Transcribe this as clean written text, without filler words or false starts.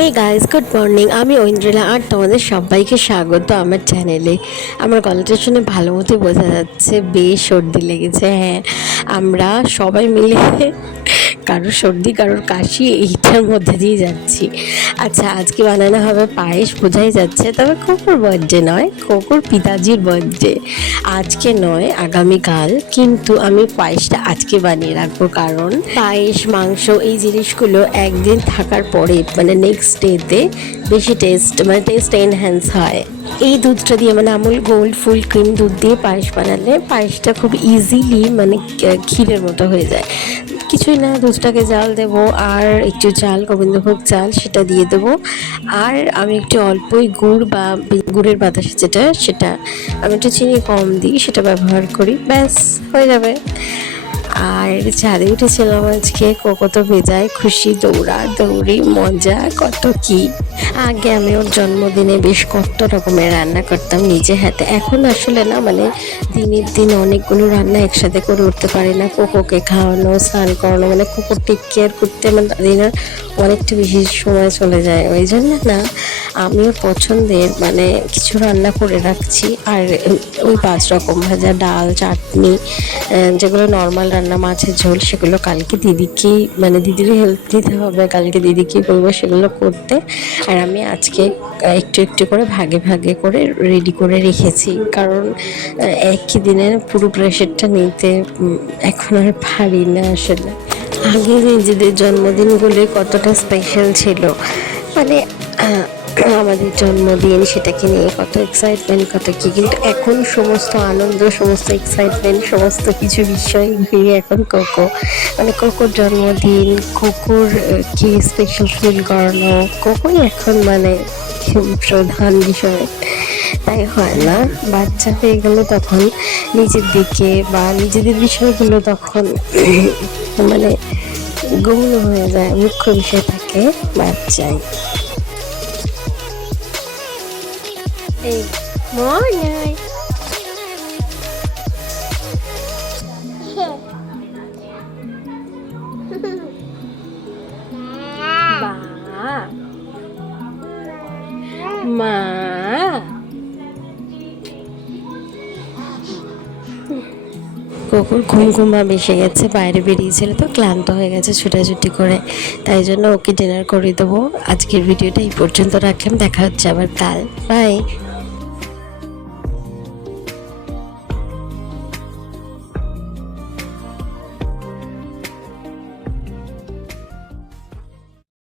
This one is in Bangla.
Hey guys, good morning. আমি ঐন্দ্রিলা আর তোমাদের সবাইকে স্বাগত আমার চ্যানেলে। আমার গলাটা শুনে ভালো মতোই বোঝা যাচ্ছে বেশ সর্দি লেগেছে। হ্যাঁ, আমরা সবাই মিলে কারোর সর্দি কারোর কাশি এইটার মধ্যে দিয়ে যাচ্ছি। আচ্ছা, আজকে বানানো হবে পায়েস, বোঝাই যাচ্ছে। তবে খোকুর বার্থডে নয়, খোকুর পিতাজির বার্থডে। আজকে নয়, আগামীকাল। কিন্তু আমি পায়েসটা আজকে বানিয়ে রাখবো, কারণ পায়েস মাংস এই জিনিসগুলো একদিন থাকার পরে মানে নেক্সট ডেতে বেশি টেস্ট এনহ্যান্স হয়। এই দুধটা দিয়ে মানে আমুল গোল্ড ফুল ক্রিম দুধ দিয়ে পায়েস বানালে পায়েসটা খুব ইজিলি মানে ক্ষীরের মতো হয়ে যায়। কিছুই না, দুধটাকে জাল দেব আর একটু চাল, গোবিন্দভোগ চাল সেটা দিয়ে দেবো। আর আমি একটু অল্পই গুড় বা গুড়ের বাতাস সেটা আমি একটু চিনি কম দিই, সেটা ব্যবহার করি, ব্যাস হয়ে যাবে। আর ছাদে উঠেছিলাম আজকে, কত ভেজায় খুশি, দৌড়ি মজা কত কি। আগে আমি ওর জন্মদিনে বেশ কত রকমের রান্না করতাম নিজে হাতে। এখন আসলে না, মানে দিনের দিন অনেকগুলো রান্না একসাথে করে উঠতে পারি না। কোকোকে খাওয়ানো, স্নান করানো, মানে কোকো টেক কেয়ার করতে আমার দিনের অনেকটা বেশি সময় চলে যায়। ওই জন্য না আমিও পছন্দের মানে কিছু রান্না করে রাখছি। আর ওই 5 রকম ভাজা, ডাল, চাটনি, যেগুলো নর্মাল রান্না, মাছের ঝোল, সেগুলো কালকে দিদিকেই মানে দিদিরই হেল্প নিতে হবে, কালকে দিদিকেই বলবো সেগুলো করতে। আর আমি আজকে একটু একটু করে ভাগে ভাগে করে রেডি করে রেখেছি, কারণ একই দিনে পুরো প্রেশারটা নিতে এখন আর পারি না আসলে। আগে নিজেদের জন্মদিনগুলি কতটা স্পেশাল ছিল, মানে আমাদের জন্মদিন সেটাকে নিয়ে কত এক্সাইটমেন্ট, কত কি। কিন্তু এখন সমস্ত আনন্দ, সমস্ত এক্সাইটমেন্ট, সমস্ত কিছু বিষয় ঘিরে এখন মানে কোকোর জন্মদিন, কোকোর কি স্পেশাল ফিল করানো, কোকোই এখন মানে প্রধান বিষয়। তাই হয় না, বাচ্চা হয়ে গেলে তখন নিজের দিকে বা নিজেদের বিষয়গুলো তখন মানে গৌণ হয়ে যায়, মুখ্য বিষয় থাকে বাচ্চাই। এই মর্নিং মা কুকুর ঘুমঘুমা বেসে গেছে, বাইরে বেরিয়েছিল তো ক্লান্ত হয়ে গেছে ছুটাছুটি করে, তাই জন্য ওকে ডিনার করে দেবো। আজকের ভিডিওটা এই পর্যন্ত রাখলাম, দেখা হচ্ছে আবার কাল, বাই।